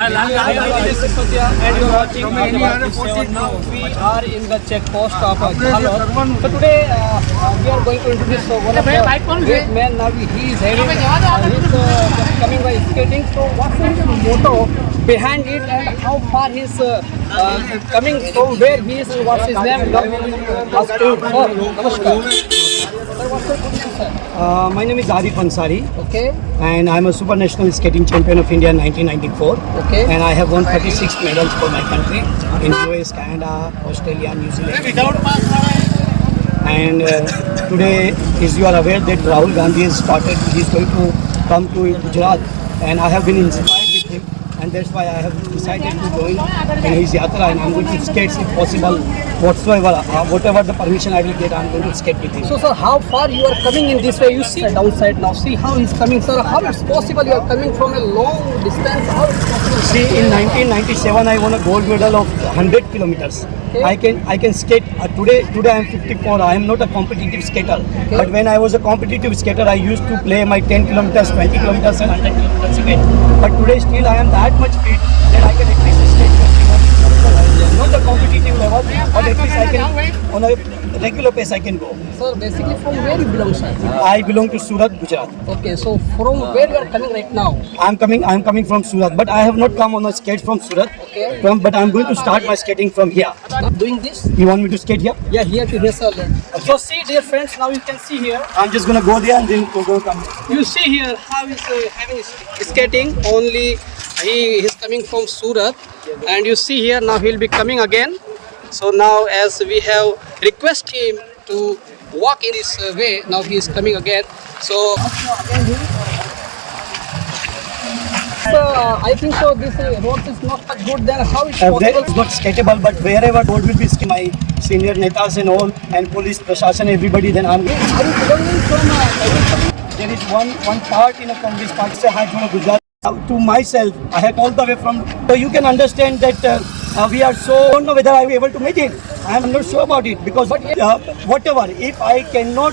This is Satya and you're watching now. We are in the check post of Jalor. So today we are going to introduce one of the great men. Now he is having he's coming by skating. So what's his motto behind it and how far he's coming from where he is and what's his name? Now we will ask him. Namaskar. Sir, what's your position, sir? My name is Arif Ansari. Okay. And I'm a super national skating champion of India in 1994. Okay. And I have won 36 medals for my country in US, Canada, Australia, New Zealand. And today, as you are aware, that Rahul Gandhi has started, he's going to come to Gujarat. And I have been inspired with him. And that's why I have decided to join in his yatra. And I'm going to skate if possible, whatever the permission I will get, I'm going to skate with him. So, sir, how far you are coming in this way? You see downside now. See how he's coming, sir. How it's possible you are coming from a long distance? How it's possible? See, in 1997, I won a gold medal of 100 kilometers. Okay. I can skate. Today I am 54. I am not a competitive skater. Okay. But when I was a competitive skater, I used to play my 10 kilometers, 20 kilometers, and 100 kilometers again. But today, still, I am that much fit that I can at least skate 20 kilometers. Not a competitive level, but at least I can, on a regular pace, I can go. Sir, basically, from where you belong, sir? I belong to Surat, Gujarat. Okay, so from where you are coming right now? I'm coming from Surat, but I have not come on a skate from Surat. Okay. But I'm going to start my skating from here. Not doing this? You want me to skate here? Yeah, here to here, sir. So see, dear friends, now you can see here. I'm just gonna go there and then we're gonna come. You see here how he's having skating. Only he is coming from Surat, and you see here now he'll be coming again. So now, as we have request him to walk in this way, now he is coming again. So, I think so. This road is not that good. Then how it's possible? It's not skatable, but wherever road will be my senior netas and all, and police, prashashan, everybody, then I'm. Are you belonging from? There is one part in a Congress party, say hi from Gujarat. To myself, I had all the way from. So you can understand that we are so. I don't know whether I will be able to make it. I am not sure about it because whatever, if I cannot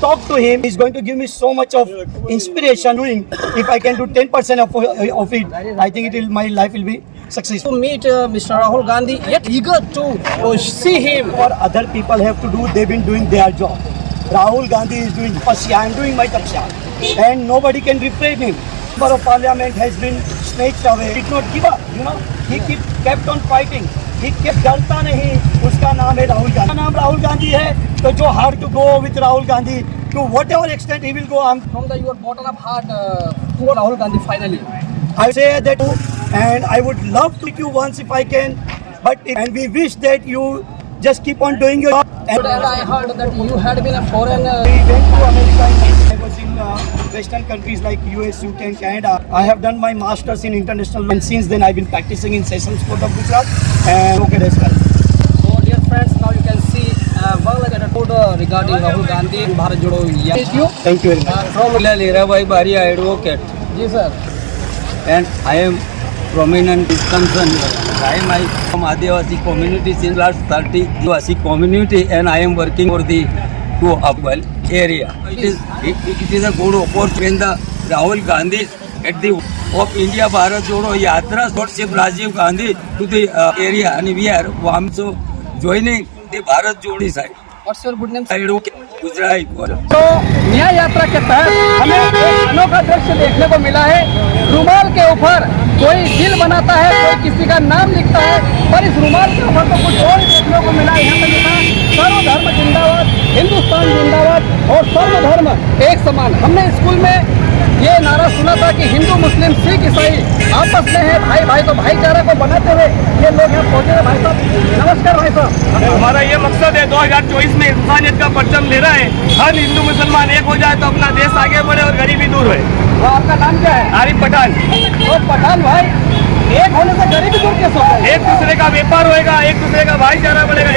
talk to him, he's going to give me so much of inspiration. Doing if I can do 10% of it, I think my life will be successful. To meet Mr. Rahul Gandhi, yet eager to see him. What other people have to do, they've been doing their job. Rahul Gandhi is doing tapasya, I am doing my tapasya, and nobody can refrain him. Member of Parliament has been snatched away. He did not give up, He kept on fighting. He kept डरता नहीं. उसका नाम है राहुल गांधी. नाम राहुल गांधी है. तो जो hard to go with Rahul Gandhi to whatever extent he will go. From your bottom of heart to Rahul Gandhi finally. I say that, and I would love to meet you once if I can. And we wish that you just keep on doing your job. And I heard that you had been a foreign. We went to America. I was in Western countries like US, UK, and Canada. I have done my masters in international law, and since then I've been practicing in Sessions Court of Gujarat and local as well. So, dear friends, now you can see well like a report regarding Rahul Gandhi and Bharat Jodo India. Thank you very much. From Lirabai Baria advocate, Ji sir. and I am prominent concern. I am from Adivasi community since last 30 Adivasi community, and I am working for the Upwell area. It is a good opportunity when the Rahul Gandhi at the of India Bharat Jodo Yatra Ship Rajiv Gandhi to the area, and we are also joining the Bharat Jodi side. What's your good name? Gujarat. तो न्याय यात्रा के तहत हमें एक अनोखा दृश्य देखने को मिला है। रुमाल के ऊपर कोई दिल बनाता है, कोई किसी का नाम लिखता है, पर इस रुमाल के ऊपर तो कुछ और देखने को मिला। यहाँ पर लिखा सर्वधर्म जिंदाबाद, हिंदुस्तान जिंदाबाद और सर्वधर्म एक समान। हमने स्कूल में ये नारा सुना था कि हिंदू मुस्लिम सिख ईसाई आपस में है भाई भाई, तो भाईचारा को बनाते हुए ये लोग यहाँ पहुंचे हैं। भाई साहब नमस्कार। भाई साहब, हमारा ये मकसद है 2024 में इंसानियत का परचम ले रहा है। हर हिंदू मुसलमान एक हो जाए तो अपना देश आगे बढ़े और गरीबी दूर होए। तो आपका नाम क्या है? आरिफ पठान। तो पठान भाई, एक होने से गरीबी दूर कैसे होगा? एक दूसरे का व्यापार होएगा, एक दूसरे का भाईचारा बढ़ेगा।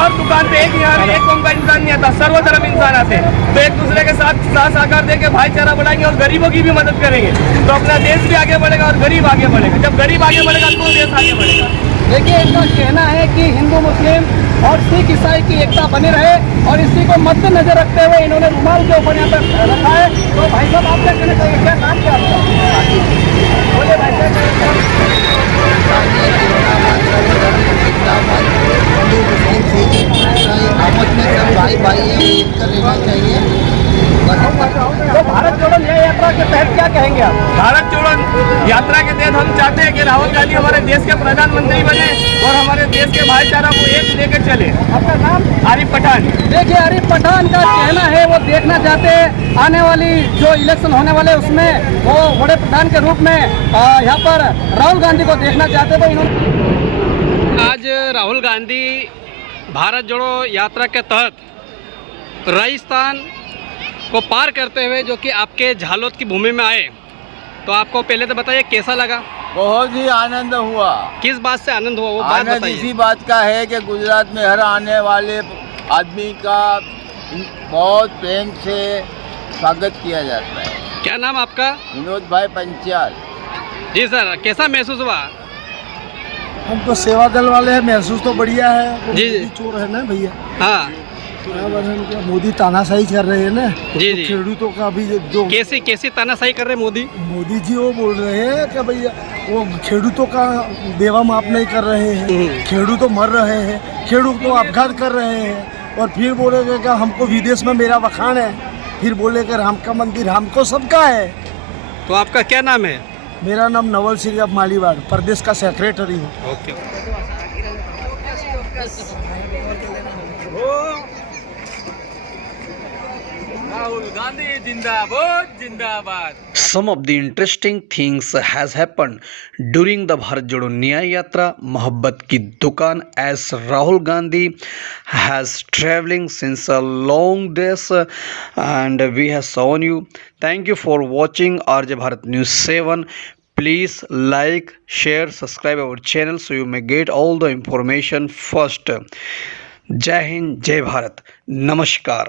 हर दुकान पे एक यहाँ एक कौम का इंसान नहीं आता, सर्वधर्म इंसान आते। तो एक दूसरे के साथ साथ आकार देके भाईचारा बढ़ाएंगे और गरीबों की भी मदद करेंगे, तो अपना देश भी आगे बढ़ेगा और गरीब आगे बढ़ेगा। जब गरीब आगे बढ़ेगा तो देश आगे बढ़ेगा। देखिए, इनका कहना है कि हिंदू मुस्लिम और सिख ईसाई की एकता बनी रहे, और इसी को मद्देनजर रखते हुए इन्होंने रुमाल के ऊपर यहाँ पर रखा है। तो भाई साहब, आप क्या कहना चाहिए? क्या नाम क्या आपका? बोलिए भाई साहब। चाहिए, मिलकर रहना चाहिए। तो भारत जोड़ो न्याय यात्रा के तहत क्या कहेंगे आप? भारत जोड़ो यात्रा के तहत हम चाहते हैं कि राहुल गांधी हमारे देश के प्रधानमंत्री बने और हमारे देश के भाईचारा को एक लेके चले। आपका नाम? आरिफ पठान। देखिए आरिफ पठान का कहना है वो देखना चाहते हैं आने वाली जो इलेक्शन होने वाले उसमें वो बड़े प्रधान के रूप में यहाँ पर राहुल गांधी को देखना चाहते। तो इन्होंने आज राहुल गांधी भारत जोड़ो यात्रा के तहत राजस्थान को पार करते हुए जो कि आपके झालोद की भूमि में आए, तो आपको पहले तो बताइए कैसा लगा? बहुत ही आनंद हुआ। किस बात से आनंद हुआ वो बात आनंद बताइए। इसी बात का है कि गुजरात में हर आने वाले आदमी का बहुत प्रेम से स्वागत किया जाता है। क्या नाम आपका? विनोद भाई पंचाल। जी सर, कैसा महसूस हुआ? हम तो सेवा दल वाले हैं, महसूस तो बढ़िया है। जी जी। चोर है ना भैया, हाँ मोदी तानाशाही कर रहे हैं ना। जी जी। खेडूतों का भी जो कैसी तानाशाही कर रहे हैं मोदी? मोदी जी वो बोल रहे हैं कि भैया वो खेडूतों का देवा माफ नहीं कर रहे हैं, खेडू तो मर रहे हैं, खेडू तो अपघात कर रहे हैं। और फिर बोलेगा कि हमको विदेश में मेरा वखान है, फिर बोलेगा राम का मंदिर हमको सबका है। तो आपका क्या नाम है? मेरा नाम नवल सिंह अब मालीवाड़, प्रदेश का सेक्रेटरी हूँ। ओके। राहुल गांधी जिंदाबाद जिंदाबाद। Some of the interesting things has happened during the Bharat Jodo Nyay Yatra Mohabbat Ki Dukaan, as Rahul Gandhi has traveling since a long days and we have shown you. Thank you for watching RJ Bharat News 7. Please like, share, subscribe our channel so you may get all the information first. Jai Hind, Jai Bharat. Namaskar.